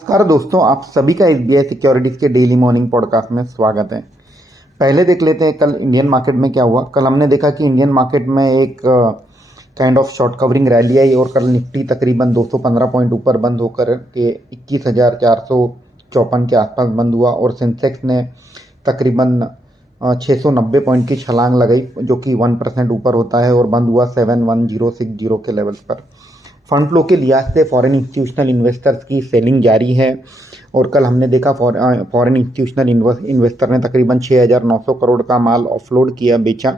नमस्कार दोस्तों, आप सभी का एसबीआई सिक्योरिटीज के डेली मॉर्निंग पॉडकास्ट में स्वागत है। पहले देख लेते हैं कल इंडियन मार्केट में क्या हुआ। कल हमने देखा कि इंडियन मार्केट में एक kind of short covering rally आई और कल निफ्टी तकरीबन 215 पॉइंट ऊपर बंद होकर के 21,454 के आसपास बंद हुआ और सेंसेक्स ने तकरीबन 690 पॉइंट की छलांग लगाई, जो कि 1% ऊपर होता है और बंद हुआ 71060 के लेवल पर। फंड फ्लो के लिहाज से फॉरेन इंस्टीट्यूशनल इन्वेस्टर्स की सेलिंग जारी है और कल हमने देखा फॉरेन इंस्टीट्यूशनल इन्वेस्टर ने तकरीबन 6,900 करोड़ का माल ऑफलोड किया, बेचा,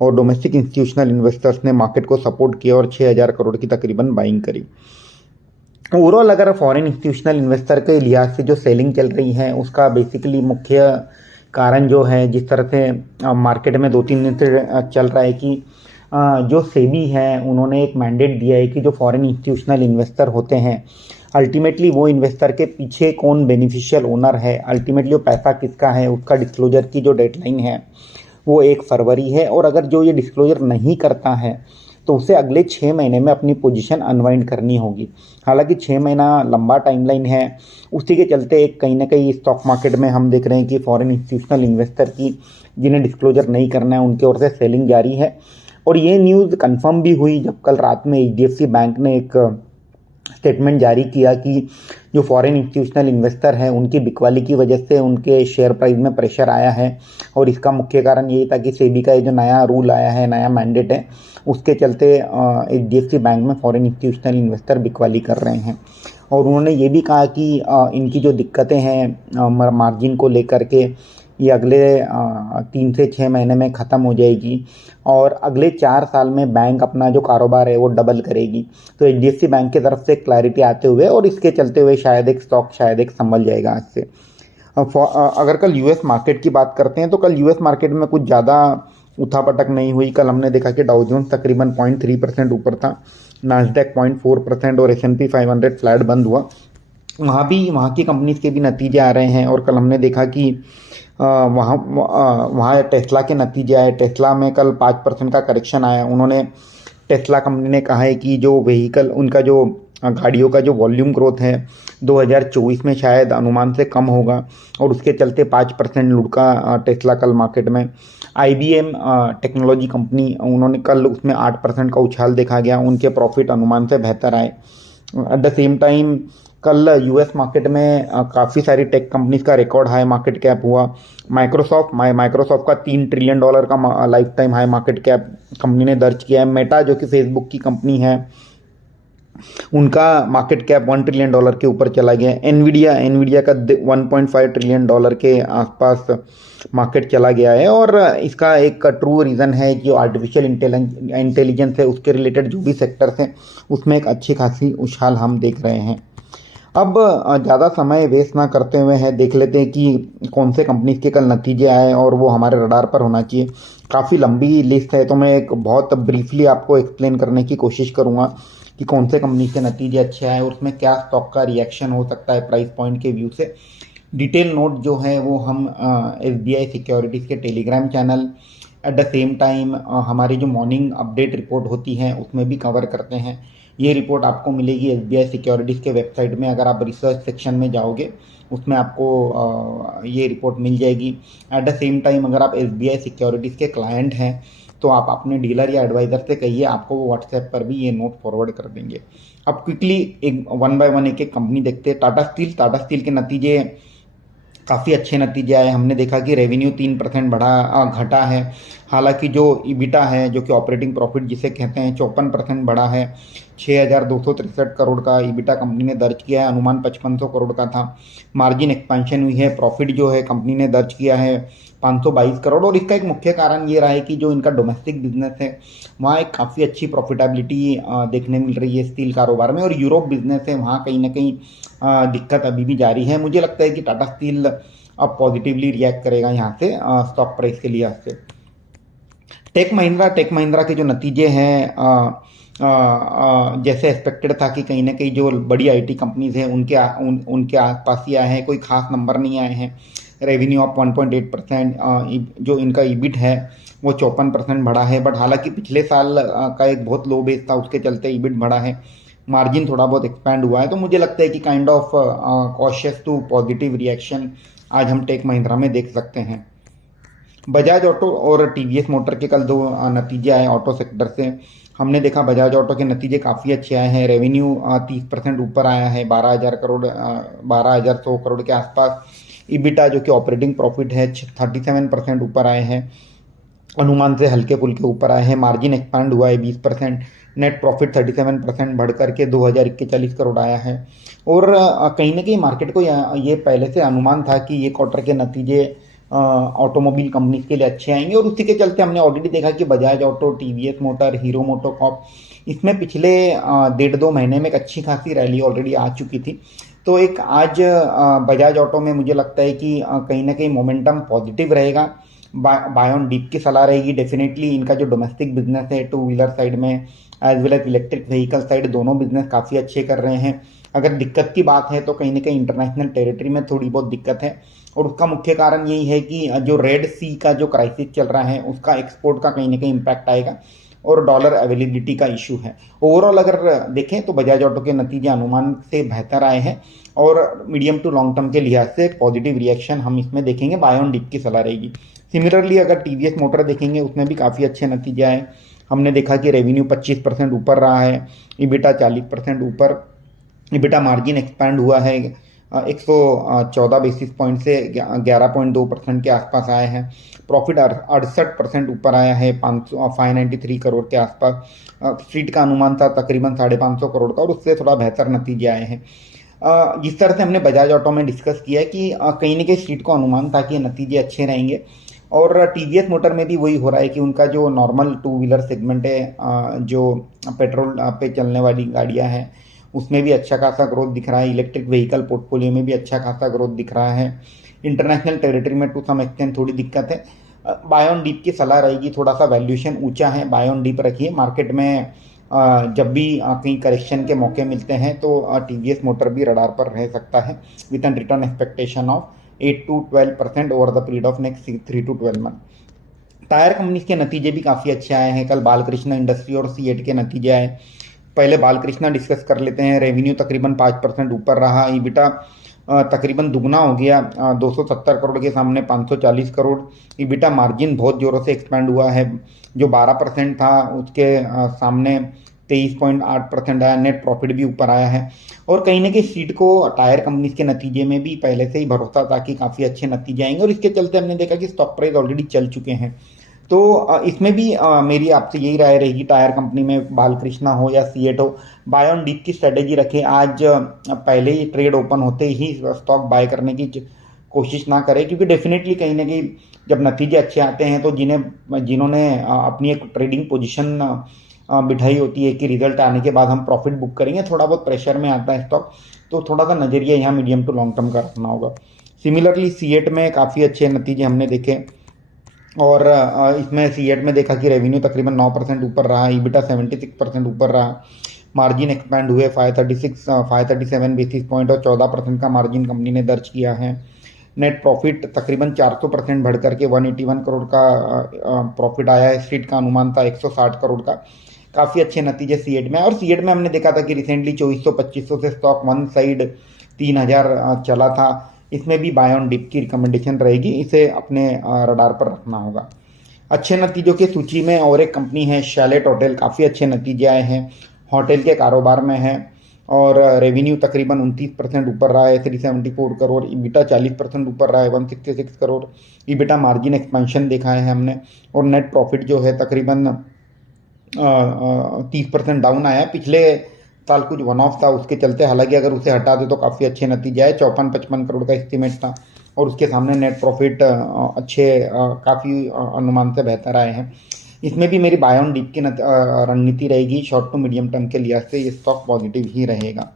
और डोमेस्टिक इंस्टीट्यूशनल इन्वेस्टर्स ने मार्केट को सपोर्ट किया और 6,000 करोड़ की तकरीबन बाइंग करी। ओवरऑल अगर फॉरेन इंस्टीट्यूशनल इन्वेस्टर के लिहाज से जो सेलिंग चल रही है उसका बेसिकली मुख्य कारण जो है, जिस तरह से मार्केट में 2-3 दिन से चल रहा है कि जो सेबी है उन्होंने एक मैंडेट दिया है कि जो फॉरेन इंस्टीट्यूशनल इन्वेस्टर होते हैं, अल्टीमेटली वो इन्वेस्टर के पीछे कौन बेनिफिशियल ओनर है, अल्टीमेटली वो पैसा किसका है, उसका डिस्क्लोजर की जो डेडलाइन है वो 1 फरवरी है। और अगर जो ये डिस्क्लोजर नहीं करता है तो उसे अगले 6 महीने में अपनी पोजीशन अनवाइंड करनी होगी। हालांकि 6 महीना लंबा टाइमलाइन है, उसी के चलते एक कहीं ना कहीं स्टॉक मार्केट में हम देख रहे हैं कि फॉरेन इंस्टीट्यूशनल इन्वेस्टर की जिन्हें डिस्क्लोजर नहीं करना है उनकी ओर से सेलिंग जारी है। और ये न्यूज़ कंफर्म भी हुई जब कल रात में एचडीएफसी बैंक ने एक स्टेटमेंट जारी किया कि जो फॉरेन इंस्टीट्यूशनल इन्वेस्टर हैं उनकी बिकवाली की वजह से उनके शेयर प्राइस में प्रेशर आया है और इसका मुख्य कारण यही था कि सेबी का ये जो नया रूल आया है, नया मैंडेट है, उसके चलते एचडीएफसी बैंक में फॉरेन इंस्टीट्यूशनल इन्वेस्टर बिकवाली कर रहे हैं। और उन्होंने ये भी कहा कि इनकी जो दिक्कतें हैं मार्जिन को लेकर के, ये अगले 3 से 6 महीने में ख़त्म हो जाएगी और अगले 4 साल में बैंक अपना जो कारोबार है वो डबल करेगी। तो एचडीएफसी बैंक की तरफ से क्लैरिटी आते हुए और इसके चलते हुए शायद एक स्टॉक संभल जाएगा आज से। अगर कल यूएस मार्केट की बात करते हैं तो कल यूएस मार्केट में कुछ ज़्यादा उठापटक नहीं हुई। कल हमने देखा कि डाउ जोन्स तकरीबन 0.3% ऊपर था, नास्डैक 0.4% और S&P 500 फ्लैट बंद हुआ। वहाँ की कंपनीज के भी नतीजे आ रहे हैं और कल हमने देखा कि वहाँ टेस्ला के नतीजे आए। टेस्ला में कल 5% का करेक्शन आया। टेस्ला कंपनी ने कहा है कि जो व्हीकल उनका जो गाड़ियों का जो वॉल्यूम ग्रोथ है 2024 में शायद अनुमान से कम होगा और उसके चलते 5% लुढ़का टेस्ला कल मार्केट में। IBM टेक्नोलॉजी कंपनी, उन्होंने कल उसमें 8% का उछाल देखा गया, उनके प्रॉफिट अनुमान से बेहतर आए। एट द सेम टाइम कल यूएस मार्केट में काफ़ी सारी टेक कंपनीज का रिकॉर्ड हाई मार्केट कैप हुआ। माइक्रोसॉफ्ट का $3 ट्रिलियन का life time high market cap company ने दर्ज किया है। मेटा जो कि फेसबुक की कंपनी है, उनका मार्केट कैप $1 ट्रिलियन के ऊपर चला गया। एनवीडिया का $1.5 ट्रिलियन के आसपास मार्केट चला गया है और इसका एक ट्रू रीज़न है कि जो आर्टिफिशियल इंटेलिजेंस है उसके रिलेटेड जो भी सेक्टर्स हैं उसमें एक अच्छी खासी उछाल हम देख रहे हैं। अब ज़्यादा समय वेस्ट ना करते हुए हैं देख लेते हैं कि कौन से कंपनीज के कल नतीजे आए और वो हमारे रडार पर होना चाहिए। काफ़ी लंबी लिस्ट है तो मैं एक बहुत ब्रीफली आपको एक्सप्लेन करने की कोशिश करूँगा कि कौन से कंपनी के नतीजे अच्छे आए और उसमें क्या स्टॉक का रिएक्शन हो सकता है प्राइस पॉइंट के व्यू से। डिटेल नोट जो है वो हम SBI सिक्योरिटीज़ के Telegram channel, eight the same time हमारी जो मॉर्निंग अपडेट रिपोर्ट होती है उसमें भी कवर करते हैं। ये रिपोर्ट आपको मिलेगी SBI सिक्योरिटीज़ के वेबसाइट में। अगर आप रिसर्च सेक्शन में जाओगे उसमें आपको ये रिपोर्ट मिल जाएगी। एट द सेम टाइम अगर आप SBI सिक्योरिटीज़ के क्लाइंट हैं तो आप अपने डीलर या एडवाइज़र से कहिए, आपको वो व्हाट्सएप पर भी ये नोट फॉरवर्ड कर देंगे। अब क्विकली एक वन बाय वन एक कंपनी देखते हैं। टाटा स्टील के नतीजे काफ़ी अच्छे नतीजे आए। हमने देखा कि रेवेन्यू 3% घटा है, हालांकि जो ईबिटा है जो कि ऑपरेटिंग प्रॉफिट जिसे कहते हैं 54% बढ़ा है। 6,263 करोड़ का ईबिटा कंपनी ने दर्ज किया है, अनुमान 5500 करोड़ का था। मार्जिन एक्सपेंशन हुई है। प्रॉफिट जो है कंपनी ने दर्ज किया है 522 करोड़ और इसका एक मुख्य कारण ये रहा है कि जो इनका डोमेस्टिक बिजनेस है वहाँ एक काफ़ी अच्छी प्रॉफिटेबिलिटी देखने मिल रही है स्टील कारोबार में। और यूरोप बिजनेस है वहाँ कहीं ना कहीं दिक्कत अभी भी जारी है। मुझे लगता है कि टाटा स्टील अब पॉजिटिवली रिएक्ट करेगा यहाँ से स्टॉक प्राइस के लिहाज से। टेक महिंद्रा के जो नतीजे हैं जैसे एक्सपेक्टेड था कि कहीं ना कहीं जो बड़ी आईटी कंपनीज हैं उनके आसपास ही आए हैं, कोई खास नंबर नहीं आए हैं। रेवेन्यू ऑफ 1.8%, जो इनका ईबिट है वो 54% बढ़ा है, बट हालांकि पिछले साल का एक बहुत लो बेस था उसके चलते ईबिट बढ़ा है। मार्जिन थोड़ा बहुत एक्सपैंड हुआ है। तो मुझे लगता है कि kind of cautious to positive reaction आज हम टेक महिंद्रा में देख सकते हैं। बजाज ऑटो और टीवीएस मोटर के कल दो नतीजे आए ऑटो सेक्टर से। हमने देखा बजाज ऑटो के नतीजे काफ़ी अच्छे आए हैं। रेवेन्यू 30% ऊपर आया है, 12,100 करोड़ के आसपास। ईबिटा जो कि ऑपरेटिंग प्रॉफिट है 37% ऊपर आए हैं, अनुमान से हल्के फुल्के ऊपर आए हैं। मार्जिन एक्सपांड हुआ है 20%। नेट प्रॉफिट 37% बढ़ करके 2,041 करोड़ आया है। और कहीं ना कहीं मार्केट को ये पहले से अनुमान था कि ये क्वार्टर के नतीजे ऑटोमोबाइल कंपनीज के लिए अच्छे आएंगे, और उसी के चलते हमने ऑलरेडी देखा कि Bajaj auto, TVS motor, hero MotoCorp, इसमें पिछले 1.5-2 महीने में एक अच्छी खासी रैली ऑलरेडी आ चुकी थी। तो एक आज बजाज ऑटो में मुझे लगता है कि कहीं ना कहीं मोमेंटम पॉजिटिव रहेगा। बाय ऑन डीप की सलाह रहेगी। डेफिनेटली इनका जो डोमेस्टिक बिजनेस है टू व्हीलर साइड में as well as electric vehicle side, दोनों बिजनेस काफ़ी अच्छे कर रहे हैं। अगर दिक्कत की बात है तो कहीं ना कहीं इंटरनेशनल टेरिटरी में थोड़ी बहुत दिक्कत है, और उसका मुख्य कारण यही है कि जो रेड सी का जो क्राइसिस चल रहा है उसका एक्सपोर्ट का कहीं ना कहीं इम्पैक्ट आएगा, और डॉलर अवेलेबिलिटी का इशू है। ओवरऑल अगर देखें तो बजाज ऑटो के नतीजे अनुमान से बेहतर आए हैं, और मीडियम टू लॉन्ग टर्म के लिहाज से पॉजिटिव रिएक्शन हम इसमें देखेंगे। बाय ऑन डिप की सलाह रहेगी। सिमिलरली अगर टीवीएस मोटर देखेंगे उसमें भी काफ़ी अच्छे नतीजे आए। हमने देखा कि रेवेन्यू 25% ऊपर रहा है, ईबिटा 40% ऊपर, ईबिटा मार्जिन एक्सपैंड हुआ है 114 बेसिस पॉइंट से 11.2% के आसपास आए हैं। प्रॉफिट 68% ऊपर आया है 593 करोड़ के आसपास। स्ट्रीट का अनुमान था तकरीबन 550 करोड़ का, और उससे थोड़ा बेहतर नतीजे आए हैं। जिस तरह से हमने बजाज ऑटो में डिस्कस किया है कि कहीं ना कहीं स्ट्रीट को अनुमान था कि ये नतीजे अच्छे रहेंगे, और टीवीएस मोटर में भी वही हो रहा है कि उनका जो नॉर्मल टू व्हीलर सेगमेंट है, जो पेट्रोल पे चलने वाली गाड़ियां हैं, उसमें भी अच्छा खासा ग्रोथ दिख रहा है। इलेक्ट्रिक व्हीकल पोर्टफोलियो में भी अच्छा खासा ग्रोथ दिख रहा है। इंटरनेशनल टेरिटरी में टू सम एक्सटेंट थोड़ी दिक्कत है। बाय ऑन डीप की सलाह रहेगी। थोड़ा सा वैल्यूएशन ऊंचा है, बाय ऑन डीप रखिए। मार्केट में जब भी कहीं करेक्शन के मौके मिलते हैं तो टीवीएस मोटर भी रडार पर रह सकता है, with an return expectation of 8 to 12% over the period of next 3 to 12 month. Tyre companies के नतीजे भी काफ़ी अच्छे आए हैं। कल बालकृष्ण इंडस्ट्री और सीएट के नतीजे आए। पहले बालकृष्ण डिस्कस कर लेते हैं। रेवेन्यू तकरीबन 5% ऊपर रहा। ईबिटा तकरीबन दुगना हो गया, 270 करोड़ के सामने 540 करोड़। ईबिटा मार्जिन बहुत ज़ोरों से एक्सपैंड हुआ है, जो 12% था उसके सामने 23.8% आया। नेट प्रॉफिट भी ऊपर आया है, और कहीं ना कहीं सीट को टायर कंपनीज के नतीजे में भी पहले से ही भरोसा था कि काफ़ी अच्छे नतीजे आएंगे, और इसके चलते हमने देखा कि स्टॉक प्राइस ऑलरेडी चल चुके हैं। तो इसमें भी मेरी आपसे यही राय रहेगी, टायर कंपनी में बालकृष्णा हो या सीएट हो, बाय ऑन डीप की स्ट्रेटेजी रखें। आज पहले ही ट्रेड ओपन होते ही स्टॉक बाय करने की कोशिश ना करें, क्योंकि डेफिनेटली कहीं ना कहीं जब नतीजे अच्छे आते हैं तो जिन्होंने अपनी एक ट्रेडिंग पोजीशन बिठाई होती है कि रिजल्ट आने के बाद हम प्रॉफिट बुक करेंगे, थोड़ा बहुत प्रेशर में आता है स्टॉक, तो थोड़ा सा नज़रिया यहाँ मीडियम टू लॉन्ग टर्म का रखना होगा। सिमिलरली सीएट में काफ़ी अच्छे नतीजे हमने देखे, और इसमें सीएट में देखा कि रेवेन्यू तकरीबन 9% ऊपर रहा, ईबिटा 76% ऊपर रहा। मार्जिन एक्सपैंड हुए 537 बेसिस पॉइंट, और 14% का मार्जिन कंपनी ने दर्ज किया है। नेट प्रॉफिट तकरीबन 400% बढ़ करके 181 करोड़ का प्रॉफिट आया है। स्ट्रीट का अनुमान था 160 करोड़ का। काफ़ी अच्छे नतीजे सीएट में, और सीएट में हमने देखा था कि रिसेंटली 2400-2500 से स्टॉक वन साइड 3000 चला था। इसमें भी बाय ऑन डिप की रिकमेंडेशन रहेगी, इसे अपने रडार पर रखना होगा। अच्छे नतीजों की सूची में और एक कंपनी है शैलेट होटल। काफ़ी अच्छे नतीजे आए हैं, होटल के कारोबार में है, और रेवेन्यू तकरीबन 29% ऊपर रहा है 374 करोड़। ईबिटा 40% ऊपर रहा है 166 करोड़। ईबिटा मार्जिन एक्सपेंशन देखा है हमने, और नेट प्रॉफिट जो है तकरीबन 30% डाउन आया। पिछले साल कुछ वन ऑफ था उसके चलते, हालांकि अगर उसे हटा दे तो काफ़ी अच्छे नतीजे आए। 54-55 करोड़ का एस्टिमेट था, और उसके सामने नेट प्रॉफिट अच्छे काफ़ी अनुमान से बेहतर आए हैं। इसमें भी मेरी बाय ऑन डीप की रणनीति रहेगी। शॉर्ट टू मीडियम टर्म के लिहाज से ये स्टॉक पॉजिटिव ही रहेगा।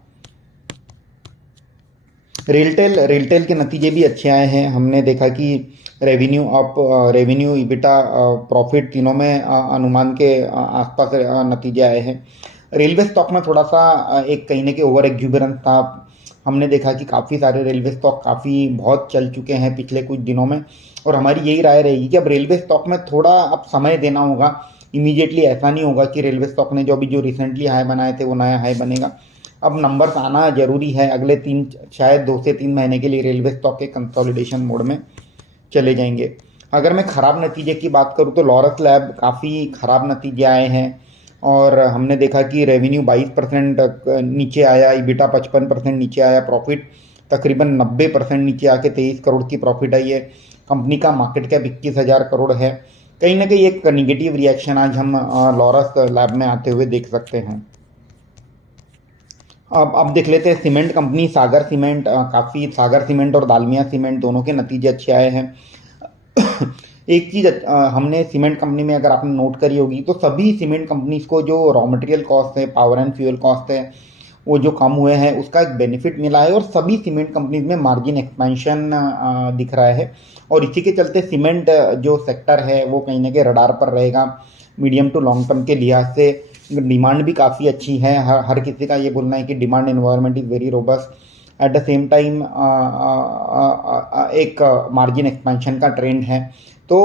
रेलटेल के नतीजे भी अच्छे आए हैं। हमने देखा कि रेवेन्यू ईबिटा प्रॉफिट तीनों में अनुमान के आसपास नतीजे आए हैं। रेलवे स्टॉक में थोड़ा सा एक कहीं ना कहीं ओवर एक्यूबरेंस था। हमने देखा कि काफ़ी सारे रेलवे स्टॉक बहुत चल चुके हैं पिछले कुछ दिनों में, और हमारी यही राय रहेगी कि अब रेलवे स्टॉक में थोड़ा अब समय देना होगा। इमीडिएटली ऐसा नहीं होगा कि रेलवे स्टॉक ने जो रिसेंटली हाई बनाए थे वो नया हाई बनेगा। अब नंबर्स आना जरूरी है, अगले शायद 2 से 3 महीने के लिए रेलवे स्टॉक के कंसोलिडेशन मोड में चले जाएंगे। अगर मैं ख़राब नतीजे की बात करूँ तो लॉरस लैब काफ़ी ख़राब नतीजे आए हैं और हमने देखा कि रेवेन्यू 22% नीचे आया, EBITDA 55% नीचे आया, प्रॉफिट तकरीबन 90% नीचे आके 23 करोड़ की प्रॉफिट आई है। कंपनी का मार्केट कैप 21,000 करोड़ है। कहीं ना कहीं एक निगेटिव रिएक्शन आज हम लॉरस लैब में आते हुए देख सकते हैं। अब देख लेते हैं सीमेंट कंपनी सागर सीमेंट। काफ़ी सागर सीमेंट और दालमिया सीमेंट दोनों के नतीजे अच्छे आए हैं। एक चीज़ हमने सीमेंट कंपनी में अगर आपने नोट करी होगी तो सभी सीमेंट कंपनीज को जो रॉ मटेरियल कॉस्ट है, पावर एंड फ्यूल कॉस्ट है, वो जो कम हुए हैं उसका एक बेनिफिट मिला है और सभी सीमेंट कंपनीज में मार्जिन एक्सपेंशन दिख रहा है। और इसी के चलते सीमेंट जो सेक्टर है वो कहीं ना कहीं रडार पर रहेगा मीडियम टू लॉन्ग टर्म के लिहाज से। डिमांड भी काफ़ी अच्छी है, हर किसी का ये बोलना है कि demand environment is very robust. Eight the same time एक मार्जिन एक्सपेंशन का ट्रेंड है। तो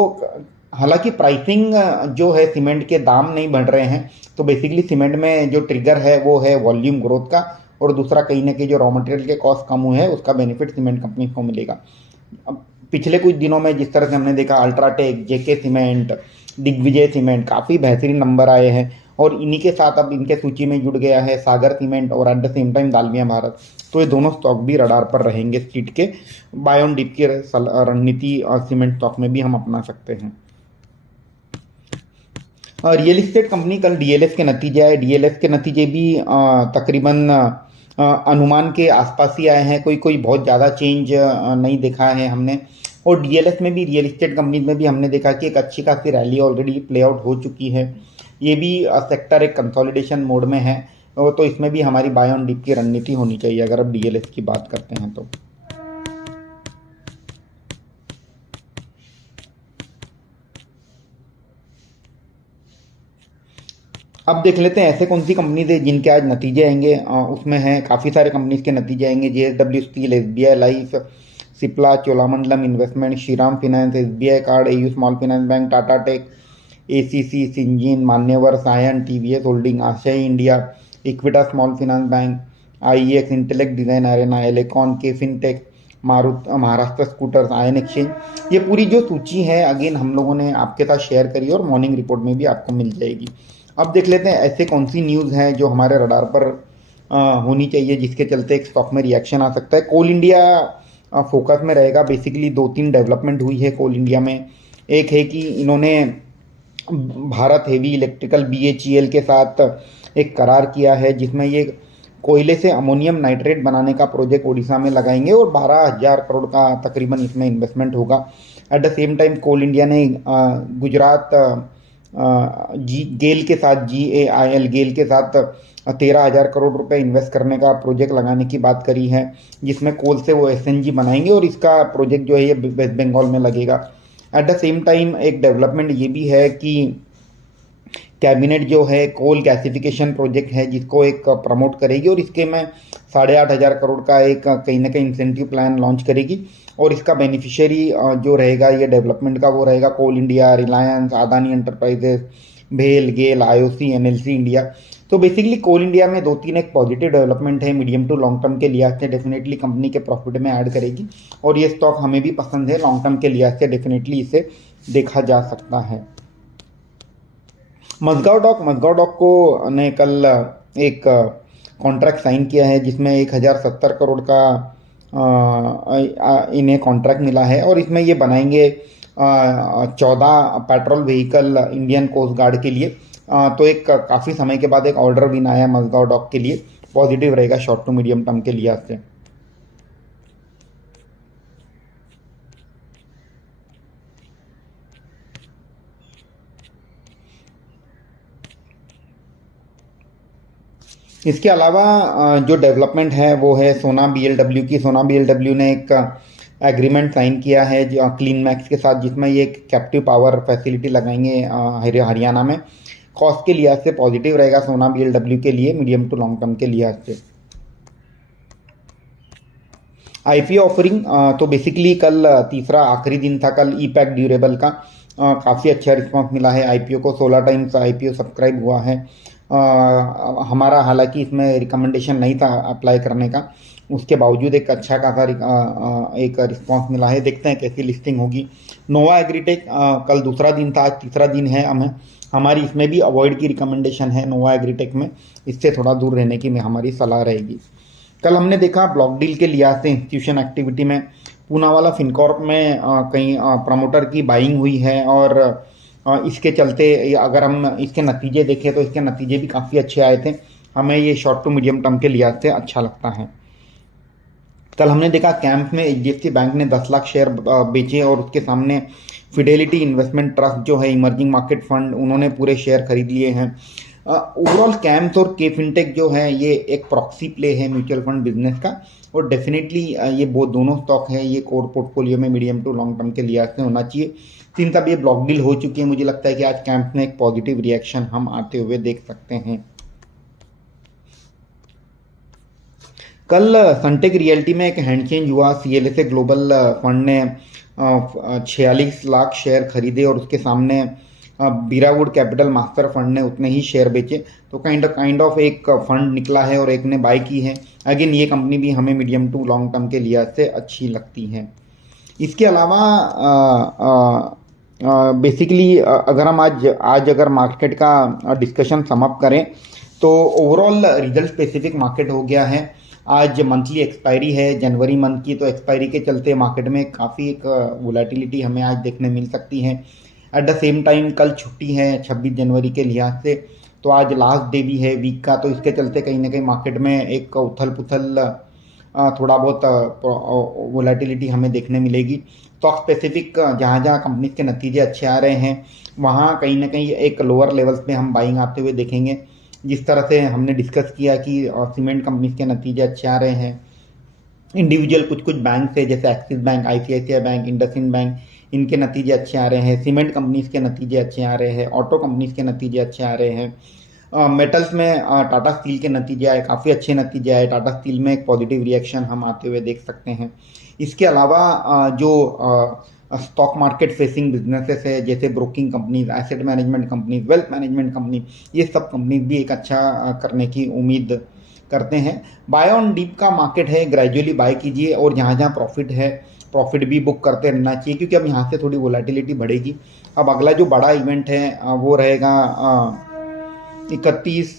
हालांकि प्राइसिंग जो है सीमेंट के दाम नहीं बढ़ रहे हैं, तो बेसिकली सीमेंट में जो ट्रिगर है वो है वॉल्यूम ग्रोथ का, और दूसरा कहीं ना कहीं जो रॉ मटेरियल के कॉस्ट कम हुए हैं उसका बेनिफिट सीमेंट कंपनी को मिलेगा। अब पिछले कुछ दिनों में जिस तरह से हमने देखा अल्ट्राटेक, जेके सीमेंट, दिग्विजय सीमेंट काफ़ी बेहतरीन नंबर आए हैं और इन्हीं के साथ अब इनके सूची में जुड़ गया है सागर सीमेंट और at the same time Dalmia Bharat. तो ये दोनों स्टॉक भी रडार पर रहेंगे स्ट्रीट के। बाय ऑन डिप की रणनीति सीमेंट स्टॉक में भी हम अपना सकते हैं। रियल इस्टेट कंपनी कल डीएलएफ के नतीजे आए। डीएलएफ के नतीजे भी तकरीबन अनुमान के आसपास ही आए हैं, कोई बहुत ज़्यादा चेंज नहीं देखा है हमने। और डीएलएफ में भी, रियल इस्टेट कंपनी में भी हमने देखा कि एक अच्छी खासी रैली ऑलरेडी प्ले आउट हो चुकी है। ये भी सेक्टर एक कंसोलिडेशन मोड में है, तो इसमें भी हमारी बाय ऑन डिप की रणनीति होनी चाहिए अगर अब डीएलएफ की बात करते हैं तो। अब देख लेते हैं ऐसे कौन सी कंपनीज है जिनके आज नतीजे आएंगे। उसमें हैं काफ़ी सारे कंपनीज के नतीजे आएंगे। JSW Steel, SBI Life, Cipla, Cholamandalam Investment, Shriram Finance, SBI Card, AU Small Finance Bank, Tata Tech, ACC, Syngene, Manyavar, Cyient, TVS Holding, Asahi India, Equitas Small Finance Bank, IEX, Intellect Design Arena, Elecon, K Fintech, Maharashtra Scooters, Ion Exchange. ये पूरी जो सूची है again हम लोगों ने आपके साथ शेयर करी और मॉर्निंग रिपोर्ट में भी आपको मिल जाएगी। अब देख लेते हैं ऐसे कौन सी न्यूज़ हैं जो हमारे रडार पर होनी चाहिए जिसके चलते एक स्टॉक में रिएक्शन आ सकता है। कोल इंडिया फोकस में रहेगा। बेसिकली 2-3 डेवलपमेंट हुई है कोल इंडिया में। एक है कि इन्होंने भारत हेवी इलेक्ट्रिकल बीएचईएल के साथ एक करार किया है जिसमें ये कोयले से अमोनियम नाइट्रेट बनाने का प्रोजेक्ट ओडिशा में लगाएंगे और 12,000 करोड़ का तकरीबन इसमें इन्वेस्टमेंट होगा। At the same time coal India ने गुजरात गेल के साथ, GAIL गेल के साथ 13,000 करोड़ रुपए इन्वेस्ट करने का प्रोजेक्ट लगाने की बात करी है जिसमें कोल से वो एसएनजी बनाएंगे और इसका प्रोजेक्ट जो है ये वेस्ट बंगाल में लगेगा। एट द सेम टाइम एक डेवलपमेंट ये भी है कि कैबिनेट जो है कोल गैसिफिकेशन प्रोजेक्ट है जिसको एक प्रमोट करेगी और इसके में 8,500 करोड़ का एक कहीं ना कहीं इंसेंटिव प्लान लॉन्च करेगी और इसका बेनिफिशियरी जो रहेगा ये डेवलपमेंट का वो रहेगा कोल इंडिया, रिलायंस, अदानी एंटरप्राइजेस, भेल, गेल, आईओसी, एनएलसी इंडिया। तो बेसिकली कोल इंडिया में 2-3 एक पॉजिटिव डेवलपमेंट है मीडियम टू लॉन्ग टर्म के लिहाज से, डेफिनेटली कंपनी के प्रॉफिट में ऐड करेगी और ये स्टॉक हमें भी पसंद है लॉन्ग टर्म के लिहाज से, डेफिनेटली इसे देखा जा सकता है। मजगांव डॉक को ने कल एक कॉन्ट्रैक्ट साइन किया है जिसमें 1,070 करोड़ का इन्हें कॉन्ट्रैक्ट मिला है और इसमें ये बनाएंगे 14 patrol vehicle Indian coast guard के लिए। तो एक काफ़ी समय के बाद एक ऑर्डर विन आया है मजगांव डॉक के लिए, पॉजिटिव रहेगा शॉर्ट टू मीडियम टर्म के लिहाज से। इसके अलावा जो डेवलपमेंट है वो है सोना BLW की। सोना BLW ने एक एग्रीमेंट साइन किया है जो क्लीन मैक्स के साथ जिसमें ये एक कैप्टिव पावर फैसिलिटी लगाएंगे हरियाणा में। कॉस्ट के लिहाज से पॉजिटिव रहेगा सोना BLW के लिए मीडियम टू लॉन्ग टर्म के लिहाज से। IPO ऑफरिंग तो बेसिकली कल तीसरा आखिरी दिन था कल ईपैक ड्यूरेबल का काफ़ी अच्छा रिस्पांस मिला है। आईपीओ को 16 टाइम्स आईपीओ सब्सक्राइब हुआ है। हमारा हालांकि इसमें रिकमेंडेशन नहीं था अप्लाई करने का, उसके बावजूद एक अच्छा खासा एक रिस्पांस मिला है। देखते हैं कैसी लिस्टिंग होगी। नोवा एग्रीटेक कल दूसरा दिन था, आज तीसरा दिन है। हमारी इसमें भी अवॉइड की रिकमेंडेशन है नोवा एग्रीटेक में, इससे थोड़ा दूर रहने की हमारी सलाह रहेगी। कल हमने देखा ब्लॉक डील के लिहाज से इंस्टीट्यूशन एक्टिविटी में पूनावाला फिनकॉर्प में कई प्रमोटर की बाइंग हुई है, और इसके चलते अगर हम इसके नतीजे देखें तो इसके नतीजे भी काफ़ी अच्छे आए थे। हमें ये शॉर्ट टू मीडियम टर्म के लिहाज से अच्छा लगता है। कल हमने देखा कैंप में एचडीएफसी बैंक ने 10 लाख शेयर बेचे, और उसके सामने फिडेलिटी इन्वेस्टमेंट ट्रस्ट जो है इमर्जिंग मार्केट फंड, उन्होंने पूरे शेयर खरीद लिए हैं। ओवरऑल कैम्स और के फिनटेक जो है ये एक प्रॉक्सी प्ले है म्यूचुअल फंड बिजनेस का, और डेफिनेटली ये बहुत दोनों स्टॉक है, ये कोर पोर्टफोलियो में मीडियम टू लॉन्ग टर्म के लिहाज से होना चाहिए। सिंस अब ये ब्लॉक डील हो चुकी है, मुझे लगता है कि आज कैंप में एक पॉजिटिव रिएक्शन हम आते हुए देख सकते हैं। कल सनटेक रियल्टी में एक हैंड चेंज हुआ। सीएलएसए ग्लोबल फंड ने 46 लाख शेयर खरीदे, और उसके सामने बीरावुड कैपिटल मास्टर फंड ने उतने ही शेयर बेचे। तो काइंड ऑफ एक फंड निकला है और एक ने बाय की है। अगेन ये कंपनी भी हमें मीडियम टू लॉन्ग टर्म के लिहाज से अच्छी लगती है। इसके अलावा बेसिकली अगर हम आज अगर मार्केट का डिस्कशन समअप करें तो ओवरऑल रिजल्ट स्पेसिफिक मार्केट हो गया है। आज मंथली एक्सपायरी है जनवरी मंथ की, तो एक्सपायरी के चलते मार्केट में काफ़ी एक वोलेटिलिटी हमें आज देखने मिल सकती है। एट द सेम टाइम कल छुट्टी है 26 जनवरी के लिहाज से, तो आज लास्ट डे भी है वीक का, तो इसके चलते कहीं ना कहीं मार्केट में एक उथल पुथल थोड़ा बहुत वोलेटिलिटी हमें देखने मिलेगी। स्टॉक स्पेसिफिक जहाँ जहाँ कंपनीज के नतीजे अच्छे आ रहे हैं वहाँ कहीं ना कहीं एक लोअर लेवल्स पे हम बाइंग आते हुए देखेंगे। जिस तरह से हमने डिस्कस किया कि सीमेंट कंपनीज के नतीजे अच्छे आ रहे हैं, इंडिविजुअल कुछ बैंक है जैसे axis bank, ICICI bank, IndusInd bank, इनके नतीजे अच्छे आ रहे हैं। सीमेंट कंपनीज के नतीजे अच्छे आ रहे हैं, ऑटो कंपनीज के नतीजे अच्छे आ रहे हैं। मेटल्स में टाटा स्टील के नतीजे आए, काफ़ी अच्छे नतीजे आए। टाटा स्टील में एक पॉजिटिव रिएक्शन हम आते हुए देख सकते हैं। इसके अलावा जो स्टॉक मार्केट फेसिंग बिजनेसेस है जैसे broking companies, asset management companies, wealth management company, ये सब कंपनीज भी एक अच्छा करने की उम्मीद करते हैं। बाय ऑन डीप का मार्केट है, ग्रेजुअली बाय कीजिए, और जहाँ जहाँ प्रॉफिट है प्रॉफिट भी बुक करते रहना चाहिए, क्योंकि अब यहाँ से थोड़ी वोलेटिलिटी बढ़ेगी। अब अगला जो बड़ा इवेंट है वो रहेगा 31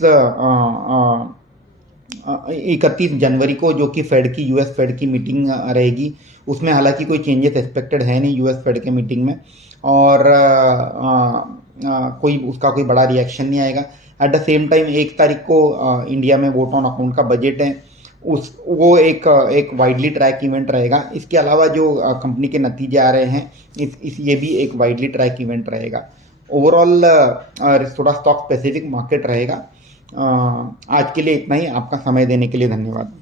जनवरी को, जो कि फेड की यूएस फेड की मीटिंग रहेगी। उसमें हालांकि कोई चेंजेस एक्सपेक्टेड है नहीं यूएस फेड के मीटिंग में, और कोई उसका कोई बड़ा रिएक्शन नहीं आएगा। एट द सेम टाइम 1 तारीख को इंडिया में वोट ऑन अकाउंट का बजट है, वो एक वाइडली ट्रैक इवेंट रहेगा। इसके अलावा जो कंपनी के नतीजे आ रहे हैं ये भी एक वाइडली ट्रैक इवेंट रहेगा। ओवरऑल थोड़ा स्टॉक स्पेसिफिक मार्केट रहेगा। आज के लिए इतना ही। आपका समय देने के लिए धन्यवाद।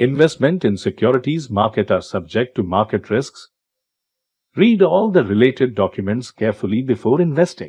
Investment in securities market are subject to market risks. Read all the related documents carefully before investing.